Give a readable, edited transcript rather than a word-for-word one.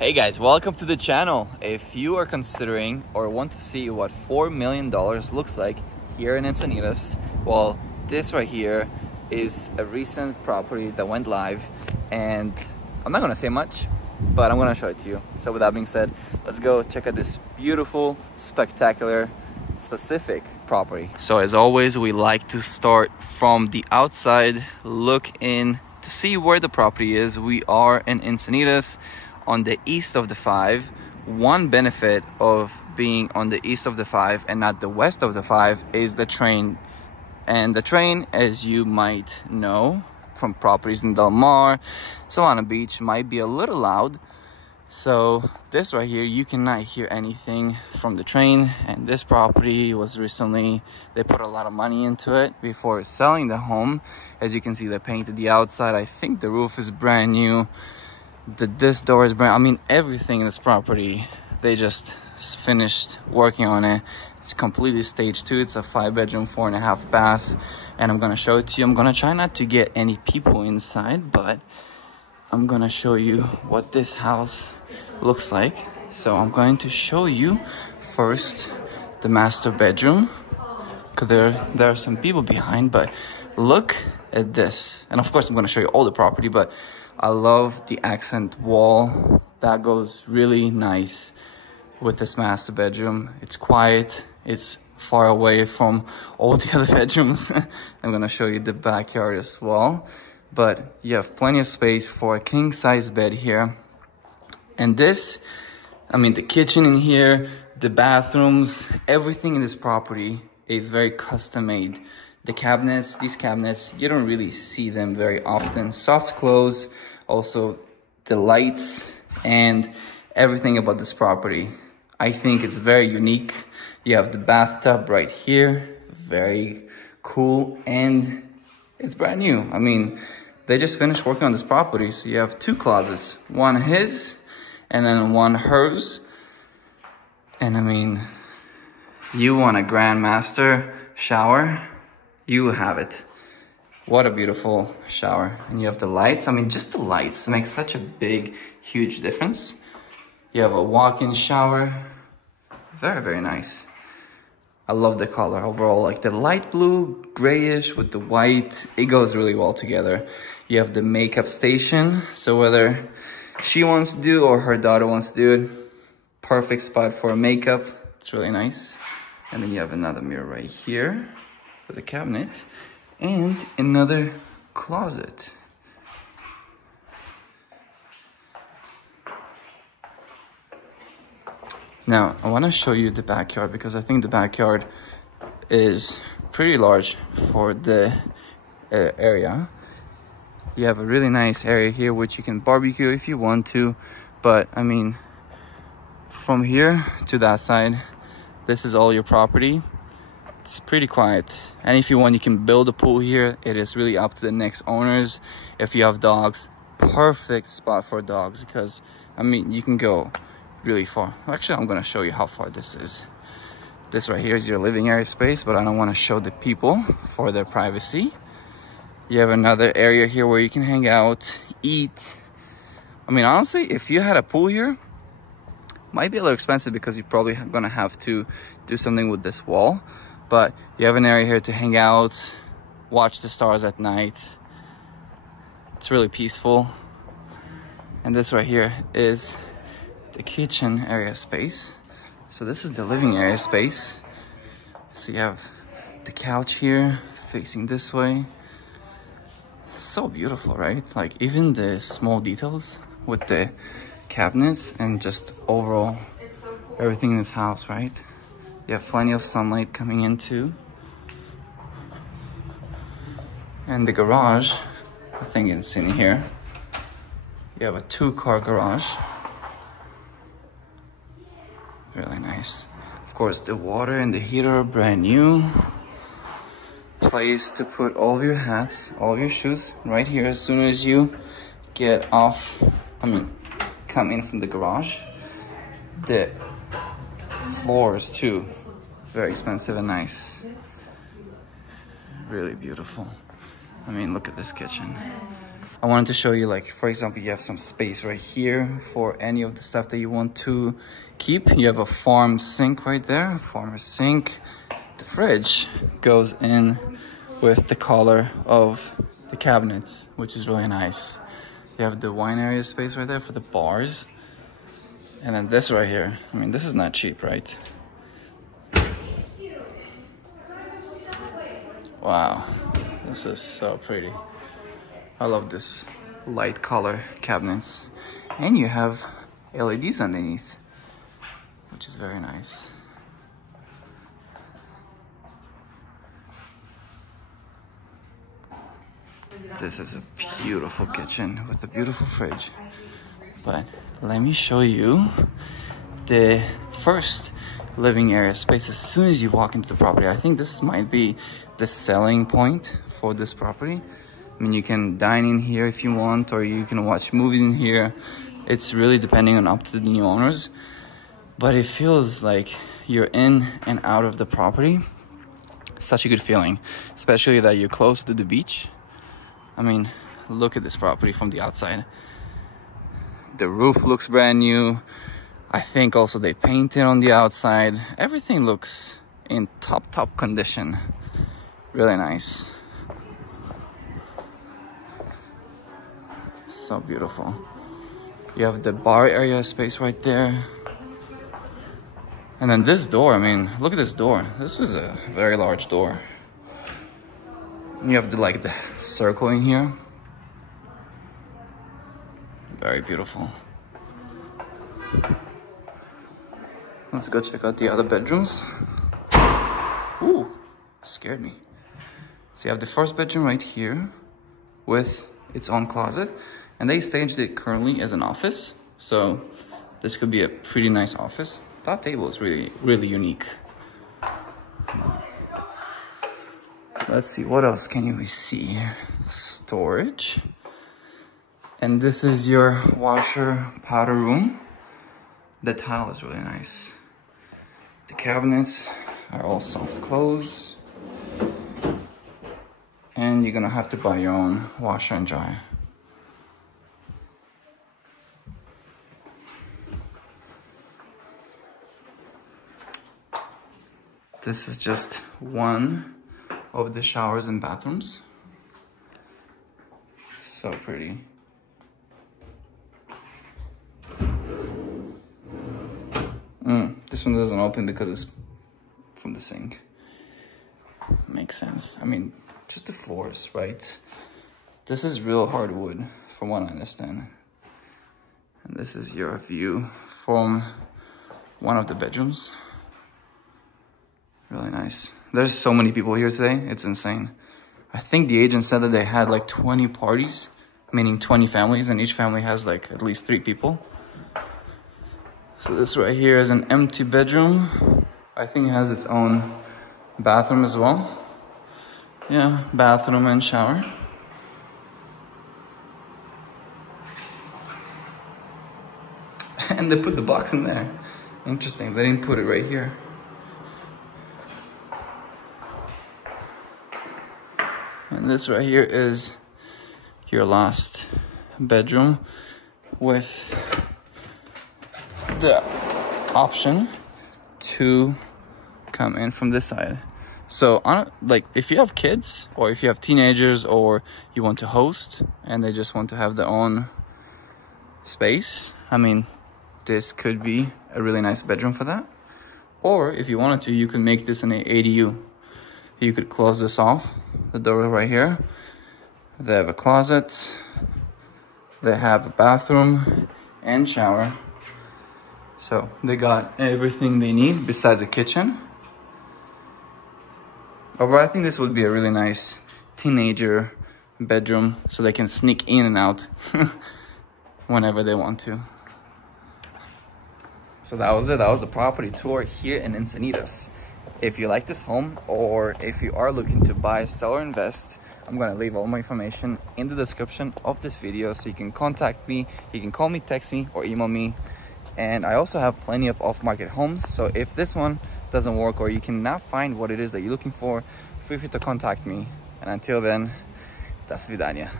Hey guys, welcome to the channel. If you are considering or want to see what $4 million looks like here in Encinitas, well, this right here is a recent property that went live, and I'm not gonna say much, but I'm gonna show it to you. So with that being said, let's go check out this beautiful, spectacular, specific property. So as always, we like to start from the outside, look in to see where the property is. We are in Encinitas, on the east of the 5. One benefit of being on the east of the 5 and not the west of the 5 is the train. And the train, as you might know from properties in Del Mar, Solana Beach, might be a little loud. So this right here, you cannot hear anything from the train. And this property was recently, they put a lot of money into it before selling the home. As you can see, they painted the outside. I think the roof is brand new. This door is brand, I mean, everything in this property, they just finished working on it. It's completely stage 2. It's a 5-bedroom, 4.5 bath, and I'm gonna show it to you. I'm gonna try not to get any people inside, but I'm gonna show you what this house looks like. So I'm going to show you first the master bedroom, because there are some people behind, but look at this. And of course I'm gonna show you all the property, but I love the accent wall. That goes really nice with this master bedroom. It's quiet. It's far away from all the other bedrooms. I'm gonna show you the backyard as well. But you have plenty of space for a king-size bed here. And this, I mean, the kitchen in here, the bathrooms, everything in this property is very custom made. The cabinets, these cabinets, you don't really see them very often. Soft close, also the lights and everything about this property. I think it's very unique. You have the bathtub right here, very cool, and it's brand new. I mean, they just finished working on this property, so you have 2 closets, one his and then one hers. And I mean, you want a grandmaster shower, you have it. What a beautiful shower. And you have the lights. I mean, just the lights make such a big, huge difference. You have a walk-in shower. Very, very nice. I love the color overall, like the light blue, grayish with the white. It goes really well together. You have the makeup station. So whether she wants to do or her daughter wants to do it, perfect spot for makeup. It's really nice. And then you have another mirror right here with a cabinet and another closet. Now, I want to show you the backyard because I think the backyard is pretty large for the area. You have a really nice area here which you can barbecue if you want to, but I mean, from here to that side, this is all your property. It's pretty quiet, and if you want, you can build a pool here. It is really up to the next owners. If you have dogs, perfect spot for dogs, because I mean, you can go really far. Actually, I'm gonna show you how far this is. This right here is your living area space, but I don't want to show the people for their privacy. You have another area here where you can hang out, eat. I mean, honestly, if you had a pool here, might be a little expensive because you're probably gonna have to do something with this wall. But you have an area here to hang out, watch the stars at night. It's really peaceful. And this right here is the kitchen area space. So this is the living area space. So you have the couch here facing this way. So beautiful, right? Like even the small details with the cabinets and just overall everything in this house, right? You have plenty of sunlight coming in too. And the garage, I think it's in here. You have a 2-car garage. Really nice. Of course, the water and the heater are brand new. Place to put all of your hats, all of your shoes right here as soon as you get off, come in from the garage. The floors too, very expensive and nice. Really beautiful. I mean, look at this kitchen. I wanted to show you, like, for example, you have some space right here for any of the stuff that you want to keep. You have a farm sink right there, farmer sink. The fridge goes in with the color of the cabinets, which is really nice. You have the wine area space right there for the bars. And then this right here, I mean, this is not cheap, right? Wow, this is so pretty. I love this light color cabinets. And you have LEDs underneath, which is very nice. This is a beautiful kitchen with a beautiful fridge. But let me show you the first living area space as soon as you walk into the property. I think this might be the selling point for this property. I mean, you can dine in here if you want, or you can watch movies in here. It's really depending on up to the new owners. But it feels like you're in and out of the property. Such a good feeling, especially that you're close to the beach. I mean, look at this property from the outside. The roof looks brand new. I think also they painted on the outside. Everything looks in top condition. Really nice. So beautiful. You have the bar area space right there. And then this door, I mean, look at this door. This is a very large door. You have the circle in here. Very beautiful. Let's go check out the other bedrooms. Ooh, scared me. So you have the first bedroom right here with its own closet, and they staged it currently as an office. So this could be a pretty nice office. That table is really unique. Let's see, what else can we see here? Storage. And this is your washer powder room. The tile is really nice. The cabinets are all soft close. And you're gonna have to buy your own washer and dryer. This is just one of the showers and bathrooms. So pretty. This one doesn't open because it's from the sink. Makes sense. I mean, just the floors, right? This is real hardwood, from what I understand. And this is your view from one of the bedrooms. Really nice. There's so many people here today, it's insane. I think the agent said that they had like 20 parties, meaning 20 families, and each family has like at least 3 people. So this right here is an empty bedroom. I think it has its own bathroom as well. Yeah, bathroom and shower. And they put the box in there. Interesting, they didn't put it right here. And this right here is your last bedroom with the option to come in from this side. So like if you have kids or if you have teenagers or you want to host and they just want to have their own space, I mean, this could be a really nice bedroom for that. Or if you wanted to, you could make this an ADU. You could close this off, the door right here. They have a closet, they have a bathroom and shower. So they got everything they need besides a kitchen. But I think this would be a really nice teenager bedroom so they can sneak in and out whenever they want to. So that was it. That was the property tour here in Encinitas. If you like this home or if you are looking to buy, sell or invest, I'm going to leave all my information in the description of this video so you can contact me, you can call me, text me or email me. And I also have plenty of off-market homes, so if this one doesn't work or you cannot find what it is that you're looking for, feel free to contact me. And until then, до свидания.